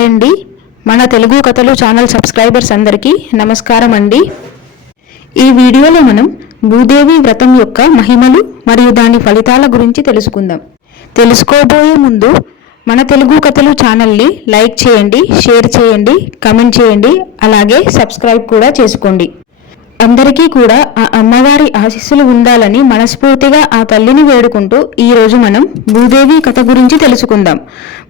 Hi అండి. మన తెలుగు కథలు ఛానల్ సబ్స్క్రైబర్స్ అందరికీ నమస్కారం అండి. ఈ వీడియోలో మనం భూదేవి వ్రతం యొక్క మహిమలు మరియు దాని ఫలితాల గురించి తెలుసుకుందాం. తెలుసుకోబోయే ముందు మన తెలుగు కథలు ఛానల్ని లైక్ చేయండి షేర్ చేయండి కమెంట్ చేయండి అలాగే సబ్స్క్రైబ్ కూడా చేసుకోండి. అందరికీ కూడా ఆ అమ్మవారి ఆశీస్సులు ఉండాలని మనస్ఫూర్తిగా ఆ తల్లిని వేడుకుంటూ ఈ రోజు మనం భూదేవి కథ గురించి తెలుసుకుందాం.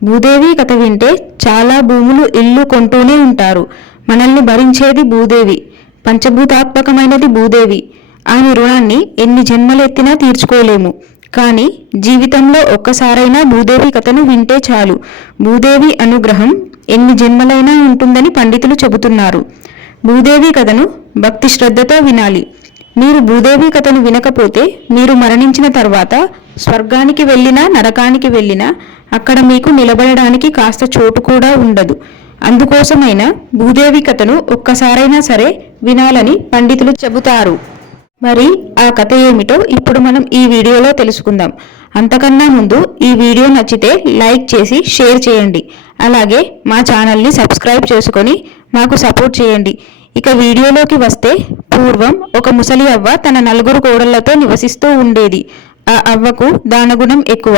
భూదేవి కథ వింటే చాలా భూములు ఇల్లు కొంటూనే ఉంటారు. మనల్ని భరించేది భూదేవి పంచభూతాత్మకమైనది భూదేవి. ఆమె రుణాన్ని ఎన్ని జన్మలెత్తినా తీర్చుకోలేము. కానీ జీవితంలో ఒక్కసారైనా భూదేవి కథను వింటే చాలు. భూదేవి అనుగ్రహం ఎన్ని జన్మలైనా ఉంటుందని పండితులు చెబుతున్నారు. భూదేవి కథను భక్తి శ్రద్ధతో వినాలి. మీరు భూదేవి కథను వినకపోతే మీరు మరణించిన తర్వాత స్వర్గానికి వెళ్ళినా నరకానికి వెళ్ళినా అక్కడ మీకు నిలబడడానికి కాస్త చోటు కూడా ఉండదు. అందుకోసమైనా భూదేవి కథను ఒక్కసారైనా సరే వినాలని పండితులు చెబుతారు. మరి ఆ కథ ఏమిటో ఇప్పుడు మనం ఈ వీడియోలో తెలుసుకుందాం. అంతకన్నా ముందు ఈ వీడియో నచ్చితే లైక్ చేసి షేర్ చేయండి. అలాగే మా ఛానల్ని సబ్స్క్రైబ్ చేసుకొని మాకు సపోర్ట్ చేయండి. ఇక వీడియోలోకి వస్తే పూర్వం ఒక ముసలి అవ్వ తన నలుగురు కోడళ్ళతో నివసిస్తూ ఉండేది. ఆ అవ్వకు దానగుణం ఎక్కువ.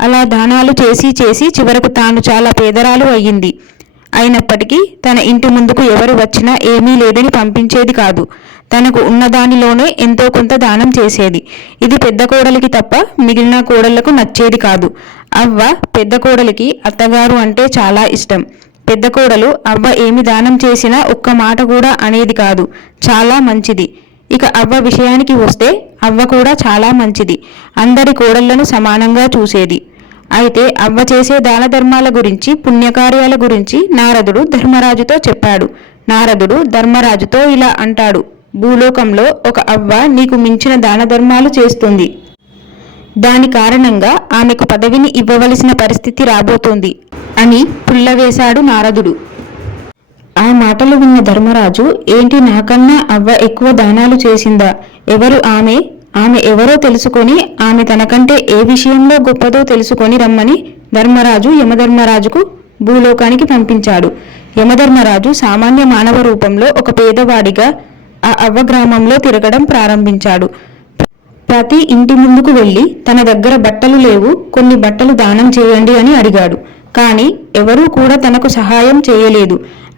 అలా దానాలు చేసి చేసి చివరకు తాను చాలా పేదరాలు అయ్యింది. అయినప్పటికీ తన ఇంటి ముందుకు ఎవరు వచ్చినా ఏమీ లేదని పంపించేది కాదు. తనకు ఉన్న దానిలోనే ఎంతో కొంత దానం చేసేది. ఇది పెద్ద కోడలికి తప్ప మిగిలిన కోడళ్ళకు నచ్చేది కాదు. అవ్వ పెద్ద కోడలికి అత్తగారు అంటే చాలా ఇష్టం. పెద్ద కోడలు అవ్వ ఏమి దానం చేసినా ఒక్క మాట కూడా అనేది కాదు. చాలా మంచిది. ఇక అవ్వ విషయానికి వస్తే అవ్వ కూడా చాలా మంచిది. అందరి కోడళ్ళను సమానంగా చూసేది. అయితే అవ్వ చేసే దాన ధర్మాల గురించి పుణ్యకార్యాల గురించి నారదుడు ధర్మరాజుతో చెప్పాడు. నారదుడు ధర్మరాజుతో ఇలా అంటాడు. భూలోకంలో ఒక అవ్వ నీకు మించిన దాన ధర్మాలు చేస్తుంది. దాని కారణంగా ఆమెకు పదవిని ఇవ్వవలసిన పరిస్థితి రాబోతోంది అని పుల్లవేశాడు నారదుడు. ఆ మాటలు విన్న ధర్మరాజు ఏంటి నాకన్నా అవ్వ ఎక్కువ దానాలు చేసిందా? ఎవరు ఆమె? ఆమె ఎవరో తెలుసుకొని ఆమె తనకంటే ఏ విషయంలో గొప్పదో తెలుసుకొని రమ్మని ధర్మరాజు యమధర్మరాజుకు భూలోకానికి పంపించాడు. యమధర్మరాజు సామాన్య మానవ రూపంలో ఒక పేదవాడిగా ఆ అవ్వ గ్రామంలో తిరగడం ప్రారంభించాడు. ప్రతి ఇంటి ముందుకు వెళ్ళి తన దగ్గర బట్టలు లేవు కొన్ని బట్టలు దానం చేయండి అని అడిగాడు. కానీ ఎవరూ కూడా తనకు సహాయం చేయలేదు.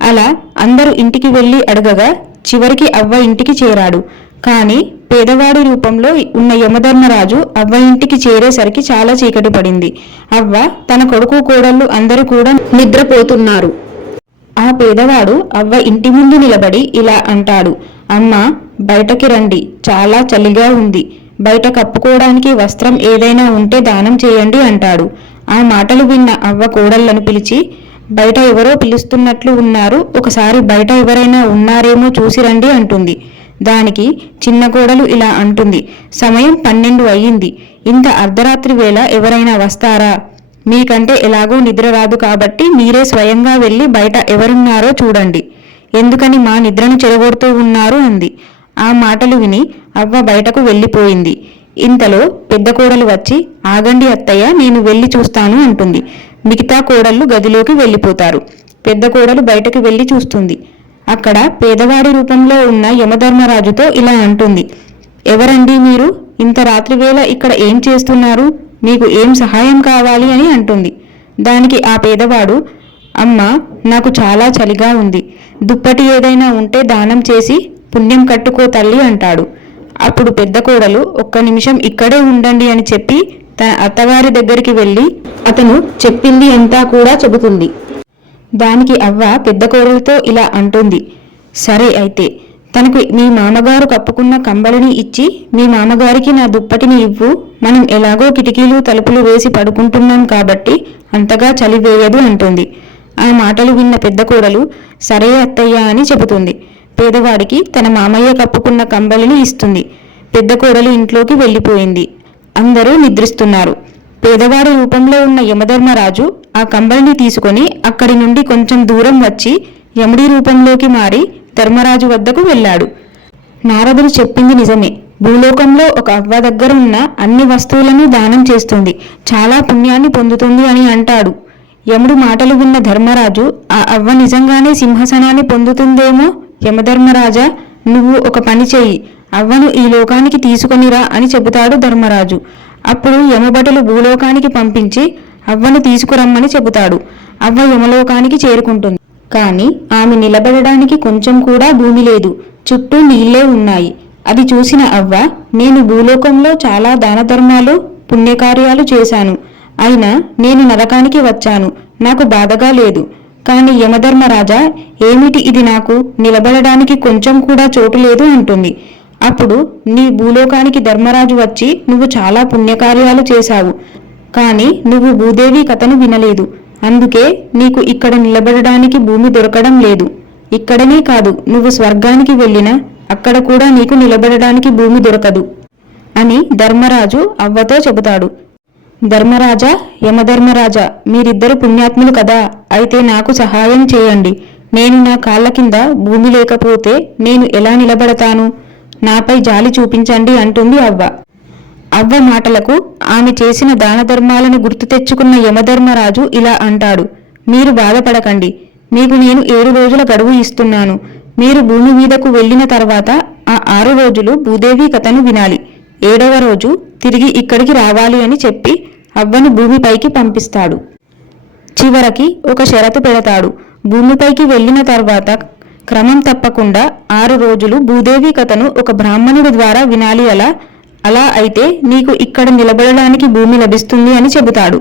అలా అందరూ ఇంటికి వెళ్ళి అడగగా చివరికి అవ్వ ఇంటికి చేరాడు. కానీ పేదవాడి రూపంలో ఉన్న యమధర్మరాజు అవ్వ ఇంటికి చేరేసరికి చాలా చీకటి పడింది. అవ్వ తన కొడుకు కోడళ్ళు అందరూ కూడా నిద్రపోతున్నారు. ఆ పేదవాడు అవ్వ ఇంటి ముందు నిలబడి ఇలా అంటాడు అమ్మ బయటకి రండి చాలా చలిగా ఉంది బయట కప్పుకోవడానికి వస్త్రం ఏదైనా ఉంటే దానం చేయండి అంటాడు. ఆ మాటలు విన్న అవ్వ కోడళ్ళను పిలిచి బయట ఎవరో పిలుస్తున్నట్లు ఉన్నారు ఒకసారి బయట ఎవరైనా ఉన్నారేమో చూసి రండి అంటుంది. దానికి చిన్న కోడలు ఇలా అంటుంది సమయం పన్నెండు అయ్యింది ఇంత అర్ధరాత్రి వేళ ఎవరైనా వస్తారా? మీకంటే ఎలాగో నిద్ర రాదు కాబట్టి మీరే స్వయంగా వెళ్ళి బయట ఎవరున్నారో చూడండి. ఎందుకని మా నిద్రను చెరగొడుతూ ఉన్నారు అంది. ఆ మాటలు విని అవ్వ బయటకు వెళ్ళిపోయింది. ఇంతలో పెద్ద కోడలు వచ్చి ఆగండి అత్తయ్య నేను వెళ్ళి చూస్తాను అంటుంది. మిగతా కోడళ్ళు గదిలోకి వెళ్ళిపోతారు. పెద్ద కోడలు బయటకు వెళ్ళి చూస్తుంది. అక్కడ పేదవాడి రూపంలో ఉన్న యమధర్మరాజుతో ఇలా అంటుంది. ఎవరండి మీరు? ఇంత రాత్రివేళ ఇక్కడ ఏం చేస్తున్నారు? మీకు ఏం సహాయం కావాలి అని అంటుంది. దానికి ఆ పేదవాడు అమ్మ నాకు చాలా చలిగా ఉంది. దుప్పటి ఏదైనా ఉంటే దానం చేసి పుణ్యం కట్టుకో తల్లి అంటాడు. అప్పుడు పెద్ద కోడలు ఒక్క నిమిషం ఇక్కడే ఉండండి అని చెప్పి తన అత్తగారి దగ్గరికి వెళ్ళి అతను చెప్పింది అంతా కూడా చెబుతుంది. దానికి అవ్వ పెద్ద కోడలతో ఇలా అంటుంది. సరే అయితే తనకు మీ మామగారు కప్పుకున్న కంబలిని ఇచ్చి మీ మామగారికి నా దుప్పటిని ఇవ్వు. మనం ఎలాగో కిటికీలు తలుపులు వేసి పడుకుంటున్నాం కాబట్టి అంతగా చలి వేయదు అంటుంది. ఆ మాటలు విన్న పెద్ద కోడలు సరే అత్తయ్య అని చెబుతుంది. పేదవాడికి తన మామయ్య కప్పుకున్న కంబలిని ఇస్తుంది. పెద్ద కోడలు ఇంట్లోకి వెళ్ళిపోయింది. అందరూ నిద్రిస్తున్నారు. పేదవాడి రూపంలో ఉన్న యమధర్మరాజు ఆ కంబలిని తీసుకొని అక్కడి నుండి కొంచెం దూరం వచ్చి యముడి రూపంలోకి మారి ధర్మరాజు వద్దకు వెళ్ళాడు. నారదుడు చెప్పింది నిజమే. భూలోకంలో ఒక అవ్వ దగ్గర ఉన్న అన్ని వస్తువులను దానం చేస్తుంది. చాలా పుణ్యాన్ని పొందుతుంది అని అంటాడు. యముడు మాటలు విన్న ధర్మరాజు ఆ అవ్వ నిజంగానే సింహాసనాన్ని పొందుతుందేమో? యమధర్మరాజా నువ్వు ఒక పని చెయ్యి. అవ్వను ఈ లోకానికి తీసుకొనిరా అని చెబుతాడు ధర్మరాజు. అప్పుడు యమభటులు భూలోకానికి పంపించి అవ్వను తీసుకురమ్మని చెబుతాడు. అవ్వ యమలోకానికి చేరుకుంటుంది. కానీ ఆమె నిలబడడానికి కొంచెం కూడా భూమి లేదు. చుట్టూ నీళ్ళే ఉన్నాయి. అది చూసిన అవ్వ నేను భూలోకంలో చాలా దానధర్మాలు పుణ్యకార్యాలు చేశాను. అయినా నేను నరకానికి వచ్చాను. నాకు బాధగా లేదు. కాని యమధర్మరాజా ఏమిటి ఇది నాకు? నిలబడడానికి కొంచెం కూడా చోటు లేదు అంటుంది. అప్పుడు నీ భూలోకానికి ధర్మరాజు వచ్చి నువ్వు చాలా పుణ్యకార్యాలు చేశావు. కానీ నువ్వు భూదేవి కథను వినలేదు. అందుకే నీకు ఇక్కడ నిలబడడానికి భూమి దొరకడం లేదు. ఇక్కడనే కాదు నువ్వు స్వర్గానికి వెళ్ళినా అక్కడ కూడా నీకు నిలబడడానికి భూమి దొరకదు అని ధర్మరాజు అవ్వతో చెబుతాడు. ధర్మరాజా యమధర్మరాజా మీరిద్దరు పుణ్యాత్ములు కదా అయితే నాకు సహాయం చేయండి. నేను నా కాళ్ళ కింద భూమి లేకపోతే నేను ఎలా నిలబడతాను? నాపై జాలి చూపించండి అంటుంది అవ్వ. అవ్వ మాటలకు ఆమె చేసిన దాన ధర్మాలను గుర్తు తెచ్చుకున్న యమధర్మరాజు ఇలా అంటాడు. మీరు బాధపడకండి. మీకు నేను ఏడు రోజుల గడువు ఇస్తున్నాను. మీరు భూమి మీదకు వెళ్ళిన తర్వాత ఆ ఆరు రోజులు భూదేవి కథను వినాలి. ఏడవ రోజు తిరిగి ఇక్కడికి రావాలి అని చెప్పి అవ్వను భూమిపైకి పంపిస్తాడు. చివరికి ఒక షరతు పెడతాడు. భూమిపైకి వెళ్ళిన తర్వాత క్రమం తప్పకుండా ఆరు రోజులు భూదేవి కథను ఒక బ్రాహ్మణుడి ద్వారా వినాలి అలా? అలా అయితే నీకు ఇక్కడ నిలబడడానికి భూమి లభిస్తుంది అని చెబుతాడు.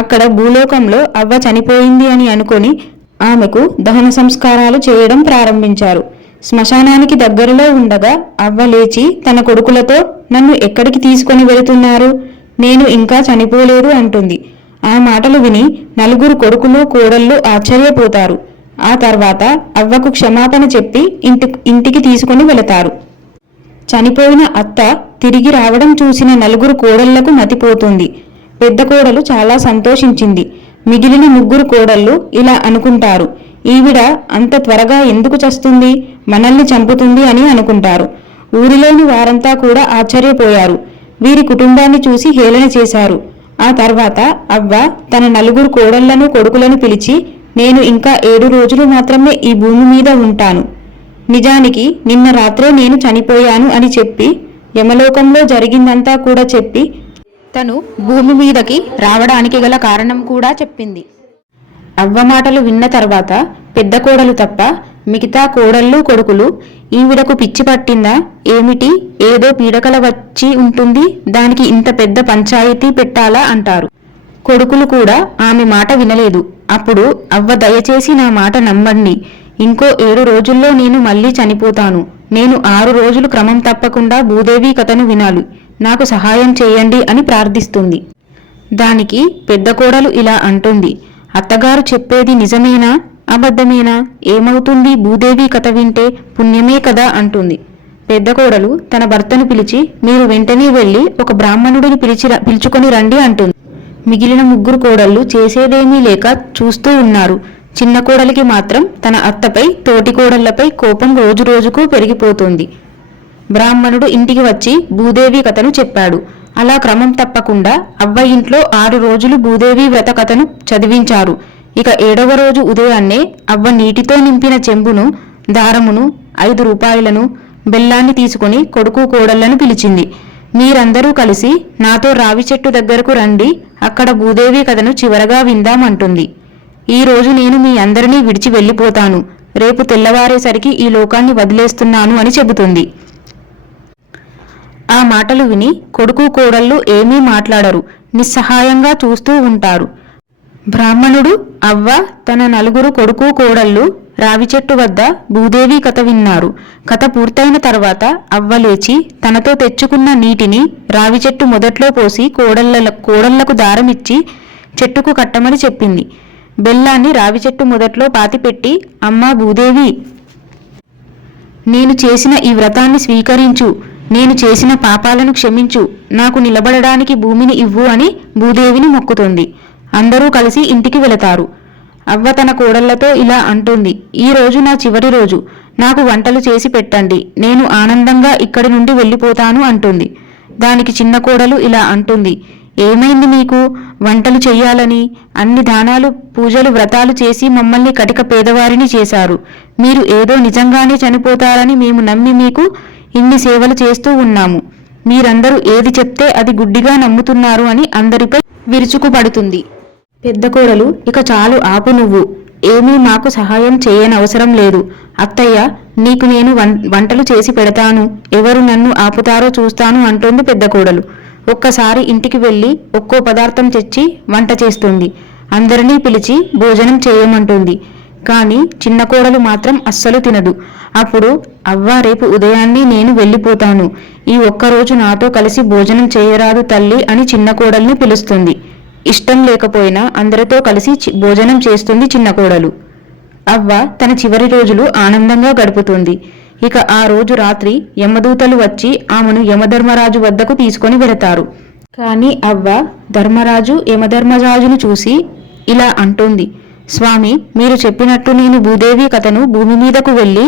అక్కడ భూలోకంలో అవ్వ చనిపోయింది అని అనుకొని ఆమెకు దహన సంస్కారాలు చేయడం ప్రారంభించారు. శ్మశానానికి దగ్గరలో ఉండగా అవ్వ లేచి తన కొడుకులతో నన్ను ఎక్కడికి తీసుకొని వెళుతున్నారు? నేను ఇంకా చనిపోలేదు అంటుంది. ఆ మాటలు విని నలుగురు కొడుకులు కోడళ్ళు ఆశ్చర్యపోతారు. ఆ తర్వాత అవ్వకు క్షమాపణ చెప్పి ఇంటి ఇంటికి తీసుకొని వెళతారు. చనిపోయిన అత్త తిరిగి రావడం చూసిన నలుగురు కోడళ్ళకు మతిపోతుంది. పెద్ద కోడలు చాలా సంతోషించింది. మిగిలిన ముగ్గురు కోడళ్ళు ఇలా అనుకుంటారు. ఈవిడ అంత త్వరగా ఎందుకు చస్తుంది? మనల్ని చంపుతుంది అని అనుకుంటారు. ఊరిలోని వారంతా కూడా ఆశ్చర్యపోయారు. వీరి కుటుంబాన్ని చూసి హేళన చేశారు. ఆ తర్వాత అవ్వ తన నలుగురు కోడళ్ళను కొడుకులను పిలిచి నేను ఇంకా ఏడు రోజులు మాత్రమే ఈ భూమి మీద ఉంటాను. నిజానికి నిన్న రాత్రే నేను చనిపోయాను అని చెప్పి యమలోకంలో జరిగిందంతా కూడా చెప్పి తను భూమి మీదకి రావడానికి గల కారణం కూడా చెప్పింది. అవ్వ మాటలు విన్న తర్వాత పెద్ద కోడలు తప్ప మిగతా కోడళ్ళు కొడుకులు ఈవిడకు పిచ్చి పట్టిందా? ఏమిటి? ఏదో పీడకల వచ్చి ఉంటుంది దానికి ఇంత పెద్ద పంచాయతీ పెట్టాలా అంటారు. కొడుకులు కూడా ఆమె మాట వినలేదు. అప్పుడు అవ్వ దయచేసి నా మాట నమ్మండి. ఇంకో ఏడు రోజుల్లో నేను మళ్ళీ చనిపోతాను. నేను ఆరు రోజులు క్రమం తప్పకుండా భూదేవి కథను వినాలి. నాకు సహాయం చేయండి అని ప్రార్థిస్తుంది. దానికి పెద్ద కోడలు ఇలా అంటుంది అత్తగారు చెప్పేది నిజమేనా? అబద్ధమేనా? ఏమవుతుంది? భూదేవి కథ వింటే పుణ్యమే కదా అంటుంది. పెద్ద కోడలు తన భర్తను పిలిచి మీరు వెంటనే వెళ్ళి ఒక బ్రాహ్మణుడిని పిలిచి పిలుచుకొని రండి అంటుంది. మిగిలిన ముగ్గురు కోడళ్ళు చేసేదేమీ లేక చూస్తూ ఉన్నారు. చిన్న కోడలికి మాత్రం తన అత్తపై తోటి కోడళ్ళపై కోపం రోజురోజుకు పెరిగిపోతుంది. బ్రాహ్మణుడు ఇంటికి వచ్చి భూదేవి కథను చెప్పాడు. అలా క్రమం తప్పకుండా అవ్వ ఇంట్లో ఆరు రోజులు భూదేవి వ్రత కథను చదివించారు. ఇక ఏడవ రోజు ఉదయాన్నే అవ్వ నీటితో నింపిన చెంబును దారమును ఐదు రూపాయలను బెల్లాన్ని తీసుకుని కొడుకు కోడళ్ళను పిలిచింది. మీరందరూ కలిసి నాతో రావి చెట్టు దగ్గరకు రండి అక్కడ భూదేవి కథను చివరగా విందామంటుంది. ఈ రోజు నేను మీ అందరినీ విడిచి వెళ్ళిపోతాను. రేపు తెల్లవారేసరికి ఈ లోకాన్ని వదిలేస్తున్నాను అని చెబుతుంది. ఆ మాటలు విని కొడుకు కోడళ్ళు ఏమీ మాట్లాడరు నిస్సహాయంగా చూస్తూ ఉంటారు. బ్రాహ్మణుడు అవ్వ తన నలుగురు కొడుకు కోడళ్ళు రావి చెట్టు వద్ద భూదేవి కథ విన్నారు. కథ పూర్తయిన తర్వాత అవ్వ లేచి తనతో తెచ్చుకున్న నీటిని రావి చెట్టు మొదట్లో పోసి కోడళ్ళ కోడళ్ళకు దారమిచ్చి చెట్టుకు కట్టమని చెప్పింది. బెల్లాన్ని రావి చెట్టు మొదట్లో పాతిపెట్టి అమ్మా భూదేవి నేను చేసిన ఈ వ్రతాన్ని స్వీకరించు. నేను చేసిన పాపాలను క్షమించు. నాకు నిలబడడానికి భూమిని ఇవ్వు అని భూదేవిని మొక్కుతుంది. అందరూ కలిసి ఇంటికి వెళతారు. అవ్వ తన కోడళ్ళతో ఇలా అంటుంది ఈ రోజు నా చివరి రోజు. నాకు వంటలు చేసి పెట్టండి. నేను ఆనందంగా ఇక్కడి నుండి వెళ్ళిపోతాను అంటుంది. దానికి చిన్న కోడలు ఇలా అంటుంది ఏమైంది మీకు? వంటలు చెయ్యాలని అన్ని దానాలు పూజలు వ్రతాలు చేసి మమ్మల్ని కటిక పేదవారిని చేశారు. మీరు ఏదో నిజంగానే చనిపోతారని మేము నమ్మి మీకు ఇన్ని సేవలు చేస్తూ ఉన్నాము. మీరందరూ ఏది చెప్తే అది గుడ్డిగా నమ్ముతున్నారు అని అందరిపై విరుచుకుపడుతుంది. పెద్ద కోడలు ఇక చాలు ఆపు నువ్వు. ఏమీ మాకు సహాయం చేయనవసరం లేదు. అత్తయ్య నీకు నేను వం- వంటలు చేసి పెడతాను. ఎవరు నన్ను ఆపుతారో చూస్తాను అంటోంది పెద్ద కోడలు. ఒక్కసారి ఇంటికి వెళ్ళి ఒక్కో పదార్థం తెచ్చి వంట చేస్తుంది. అందరినీ పిలిచి భోజనం చేయమంటుంది. కానీ చిన్న కోడలు మాత్రం అస్సలు తినదు. అప్పుడు అవ్వ రేపు ఉదయాన్నే నేను వెళ్ళిపోతాను. ఈ ఒక్కరోజు నాతో కలిసి భోజనం చేయరాదు తల్లి అని చిన్న కోడల్ని పిలుస్తుంది. ఇష్టం లేకపోయినా అందరితో కలిసి చి- భోజనం చేస్తుంది చిన్న కోడలు. అవ్వ తన చివరి రోజులు ఆనందంగా గడుపుతుంది. ఇక ఆ రోజు రాత్రి యమదూతలు వచ్చి ఆమెను యమధర్మరాజు వద్దకు తీసుకొని వెళతారు. కానీ అవ్వ ధర్మరాజు యమధర్మరాజును చూసి ఇలా అంటుంది. స్వామి మీరు చెప్పినట్టు నేను భూదేవి కథను భూమి మీదకు వెళ్ళి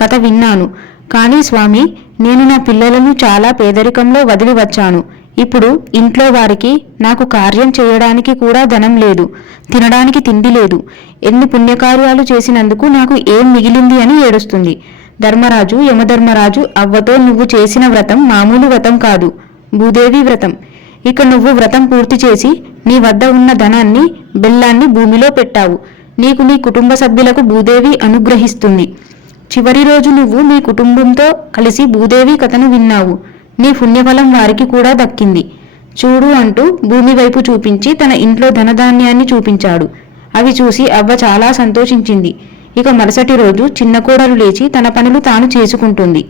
కథ విన్నాను. కానీ స్వామి నేను నా పిల్లలను చాలా పేదరికంలో వదిలి వచ్చాను ఇప్పుడు ఇంట్లో వారికి నాకు కార్యం చేయడానికి కూడా ధనం లేదు తినడానికి తిండి లేదు. ఎన్ని పుణ్యకార్యాలు చేసినందుకు నాకు ఏం మిగిలింది అని ఏడుస్తుంది. ధర్మరాజు యమధర్మరాజు అవ్వతో నువ్వు చేసిన వ్రతం మామూలు వ్రతం కాదు భూదేవి వ్రతం. ఇక నువ్వు వ్రతం పూర్తి చేసి నీ వద్ద ఉన్న ధనాన్ని బెల్లాన్ని భూమిలో పెట్టావు. నీకు నీ కుటుంబ సభ్యులకు భూదేవి అనుగ్రహిస్తుంది. చివరి రోజు నువ్వు నీ కుటుంబంతో కలిసి భూదేవి కథను విన్నావు. నీ పుణ్యఫలం వారికి కూడా దక్కింది. చూడు అంటూ భూమి వైపు చూపించి తన ఇంట్లో ధనధాన్యాన్ని చూపించాడు. అవి చూసి అవ్వ చాలా సంతోషించింది. ఇక మరుసటి రోజు చిన్న కోడలు లేచి తన పనులు తాను చేసుకుంటుంది.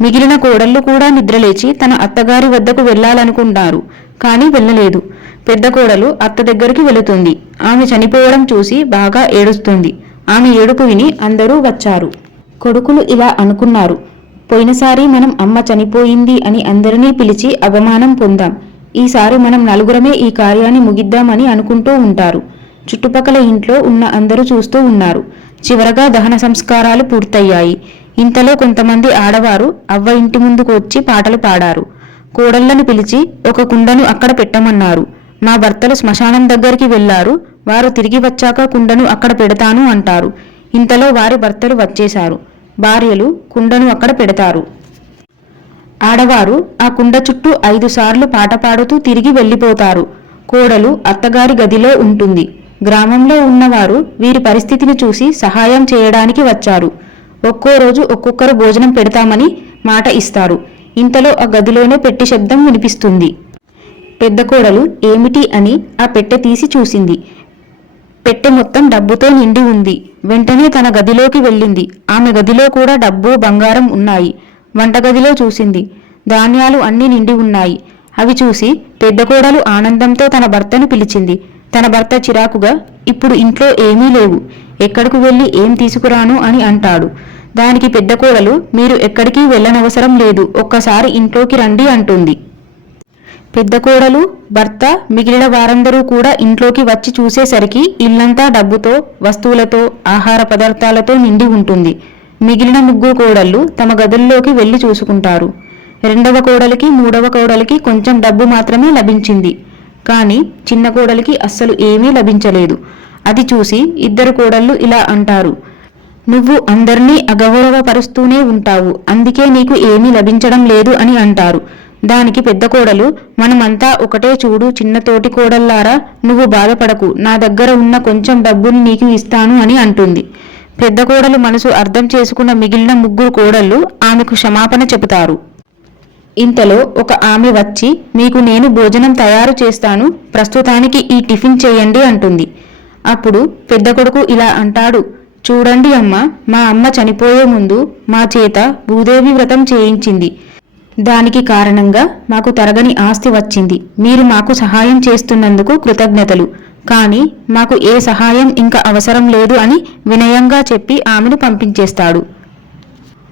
మిగిలిన కోడళ్ళు కూడా నిద్రలేచి తన అత్తగారి వద్దకు వెళ్ళాలనుకుంటారు కానీ వెళ్ళలేదు. పెద్ద కోడలు అత్త దగ్గరికి వెళుతుంది. ఆమె చనిపోవడం చూసి బాగా ఏడుస్తుంది. ఆమె ఏడుపు విని అందరూ వచ్చారు. కొడుకులు ఇలా అనుకున్నారు. పోయినసారి మనం అమ్మ చనిపోయింది అని అందరినీ పిలిచి అవమానం పొందాం. ఈసారి మనం నలుగురమే ఈ కార్యాన్ని ముగిద్దామని అనుకుంటూ ఉంటారు. చుట్టుపక్కల ఇంట్లో ఉన్న అందరూ చూస్తూ ఉన్నారు. చివరగా దహన సంస్కారాలు పూర్తయ్యాయి. ఇంతలో కొంతమంది ఆడవారు అవ్వ ఇంటి ముందుకు వచ్చి పాటలు పాడారు. కోడళ్ళను పిలిచి ఒక కుండను అక్కడ పెట్టమన్నారు. మా భర్తలు శ్మశానం దగ్గరికి వెళ్ళారు వారు తిరిగి వచ్చాక కుండను అక్కడ పెడతాను అంటారు. ఇంతలో వారి భర్తలు వచ్చేశారు. భార్యలు కుండను అక్కడ పెడతారు. ఆడవారు ఆ కుండ చుట్టూ ఐదు సార్లు పాట పాడుతూ తిరిగి వెళ్ళిపోతారు. కోడలు అత్తగారి గదిలో ఉంటుంది. గ్రామంలో ఉన్నవారు వీరి పరిస్థితిని చూసి సహాయం చేయడానికి వచ్చారు. ఒక్కో రోజు ఒక్కొక్కరు భోజనం పెడతామని మాట ఇస్తారు. ఇంతలో ఆ గదిలోనే పెట్టి శబ్దం వినిపిస్తుంది. పెద్ద కోడలు ఏమిటి అని ఆ పెట్టె తీసి చూసింది. పెట్టె మొత్తం డబ్బుతో నిండి ఉంది. వెంటనే తన గదిలోకి వెళ్ళింది. ఆమె గదిలో కూడా డబ్బు బంగారం ఉన్నాయి. వంటగదిలో చూసింది. ధాన్యాలు అన్నీ నిండి ఉన్నాయి. అవి చూసి పెద్ద కోడలు ఆనందంతో తన భర్తను పిలిచింది. తన భర్త చిరాకుగా ఇప్పుడు ఇంట్లో ఏమీ లేవు. ఎక్కడకు వెళ్ళి ఏం తీసుకురాను అని అంటాడు. దానికి పెద్ద కోడలు మీరు ఎక్కడికి వెళ్ళనవసరం లేదు ఒక్కసారి ఇంట్లోకి రండి అంటుంది. పెద్ద కోడలు భర్త మిగిలిన వారందరూ కూడా ఇంట్లోకి వచ్చి చూసేసరికి ఇల్లంతా డబ్బుతో వస్తువులతో ఆహార పదార్థాలతో నిండి ఉంటుంది. మిగిలిన ముగ్గురు కోడళ్ళు తమ గదుల్లోకి వెళ్ళి చూసుకుంటారు. రెండవ కోడలికి మూడవ కోడలికి కొంచెం డబ్బు మాత్రమే లభించింది. కానీ చిన్న కోడలికి అస్సలు ఏమీ లభించలేదు. అది చూసి ఇద్దరు కోడళ్ళు ఇలా అంటారు నువ్వు అందరినీ అగౌరవపరుస్తూనే ఉంటావు అందుకే నీకు ఏమీ లభించడం లేదు అని అంటారు. దానికి పెద్ద కోడలు మనమంతా ఒకటే చూడు చిన్న తోటి కోడల్లారా నువ్వు బాధపడకు నా దగ్గర ఉన్న కొంచెం డబ్బుని నీకు ఇస్తాను అని అంటుంది. పెద్ద కోడలు మనసు అర్థం చేసుకున్న మిగిలిన ముగ్గురు కోడళ్ళు ఆమెకు క్షమాపణ చెబుతారు. ఇంతలో ఒక ఆమె వచ్చి మీకు నేను భోజనం తయారు చేస్తాను ప్రస్తుతానికి ఈ టిఫిన్ చేయండి అంటుంది. అప్పుడు పెద్ద కొడుకు ఇలా అంటాడు చూడండి అమ్మ మా అమ్మ చనిపోయే ముందు మా చేత భూదేవి వ్రతం చేయించింది. దానికి కారణంగా మాకు తరగని ఆస్తి వచ్చింది. మీరు మాకు సహాయం చేస్తున్నందుకు కృతజ్ఞతలు. కానీ మాకు ఏ సహాయం ఇంకా అవసరం లేదు అని వినయంగా చెప్పి ఆమెను పంపించేస్తాడు.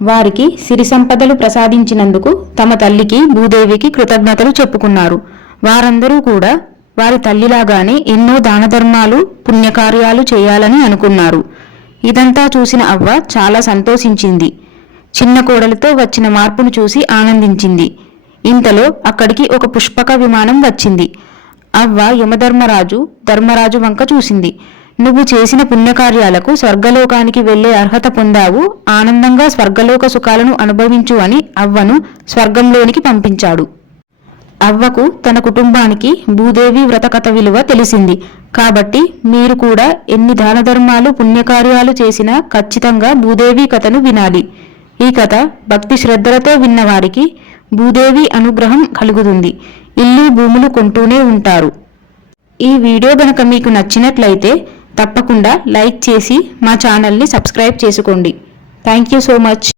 వారికి సిరి సంపదలు ప్రసాదించినందుకు తమ తల్లికి భూదేవికి కృతజ్ఞతలు చెప్పుకున్నారు. వారందరూ కూడా వారి తల్లిలాగానే ఎన్నో దానధర్మాలు పుణ్యకార్యాలు చేయాలని అనుకున్నారు. ఇదంతా చూసిన అవ్వ చాలా సంతోషించింది. చిన్న కోడలితో వచ్చిన మార్పును చూసి ఆనందించింది. ఇంతలో అక్కడికి ఒక పుష్పక విమానం వచ్చింది. అవ్వ యమధర్మరాజు ధర్మరాజు వంక చూసింది. నువ్వు చేసిన పుణ్యకార్యాలకు స్వర్గలోకానికి వెళ్ళే అర్హత పొందావు. ఆనందంగా స్వర్గలోక సుఖాలను అనుభవించు అని అవ్వను స్వర్గంలోనికి పంపించాడు. అవ్వకు తన కుటుంబానికి భూదేవి వ్రత కథ విలువ తెలిసింది. కాబట్టి మీరు కూడా ఎన్ని దాన ధర్మాలు పుణ్యకార్యాలు చేసినా ఖచ్చితంగా భూదేవి కథను వినాలి. ఈ కథ భక్తి శ్రద్ధలతో విన్నవారికి భూదేవి అనుగ్రహం కలుగుతుంది. ఇల్లు భూములు కొంటూనే ఉంటారు. ఈ వీడియో గనక మీకు నచ్చినట్లయితే తప్పకుండా లైక్ చేసి మా ఛానల్ని సబ్స్క్రైబ్ చేసుకోండి. Thank you so much.